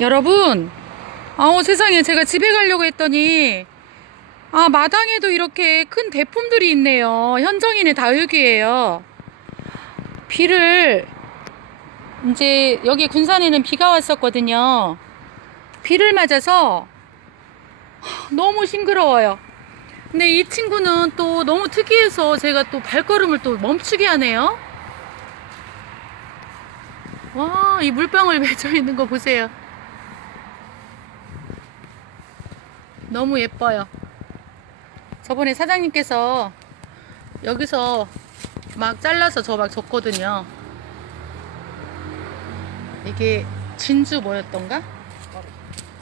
여러분, 아우 세상에 제가 집에 가려고 했더니 아 마당에도 이렇게 큰 대품들이 있네요. 현정인의 다육이에요. 비를 이제 여기 군산에는 비가 왔었거든요. 비를 맞아서 너무 싱그러워요. 근데 이 친구는 또 너무 특이해서 제가 또 발걸음을 또 멈추게 하네요. 와, 이 물방울 맺혀 있는 거 보세요. 너무 예뻐요. 저번에 사장님께서 여기서 막 잘라서 저 막 줬거든요. 이게 진주 뭐였던가?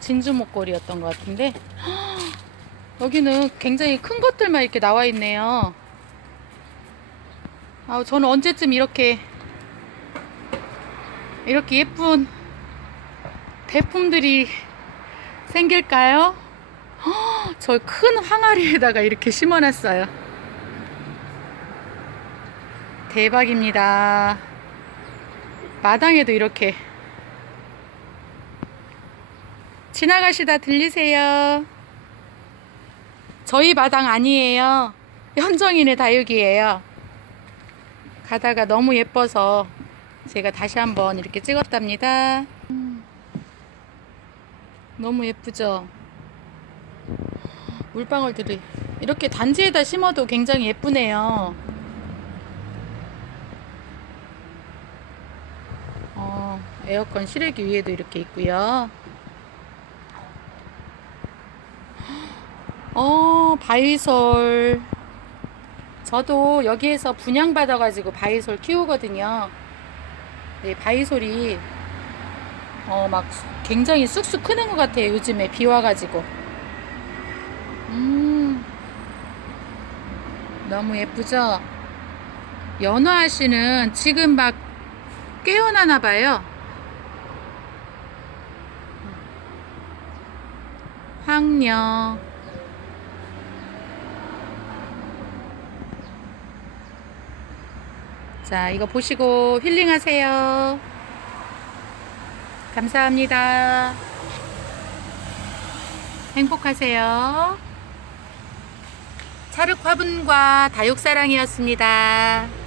진주 목걸이였던 것 같은데 여기는 굉장히 큰 것들만 이렇게 나와 있네요. 아, 저는 언제쯤 이렇게 이렇게 예쁜 대품들이 생길까요? 저 큰 항아리에다가 이렇게 심어놨어요. 대박입니다. 마당에도 이렇게 지나가시다 들리세요. 저희 마당 아니에요. 현정인의 다육이에요. 가다가 너무 예뻐서 제가 다시 한번 이렇게 찍었답니다. 음. 너무 예쁘죠? 물방울들이 이렇게 단지에다 심어도 굉장히 예쁘네요. 어, 에어컨 실외기 위에도 이렇게 있고요. 어, 바이솔. 저도 여기에서 분양받아가지고 바이솔 키우거든요. 네, 바이솔이 어, 막 굉장히 쑥쑥 크는 것 같아요. 요즘에 비 와가지고. 음, 너무 예쁘죠? 연화 씨는 지금 막 깨어나나 봐요. 황녀. 자, 이거 보시고 힐링하세요. 감사합니다. 행복하세요. 차륵 화분과 다육사랑이었습니다.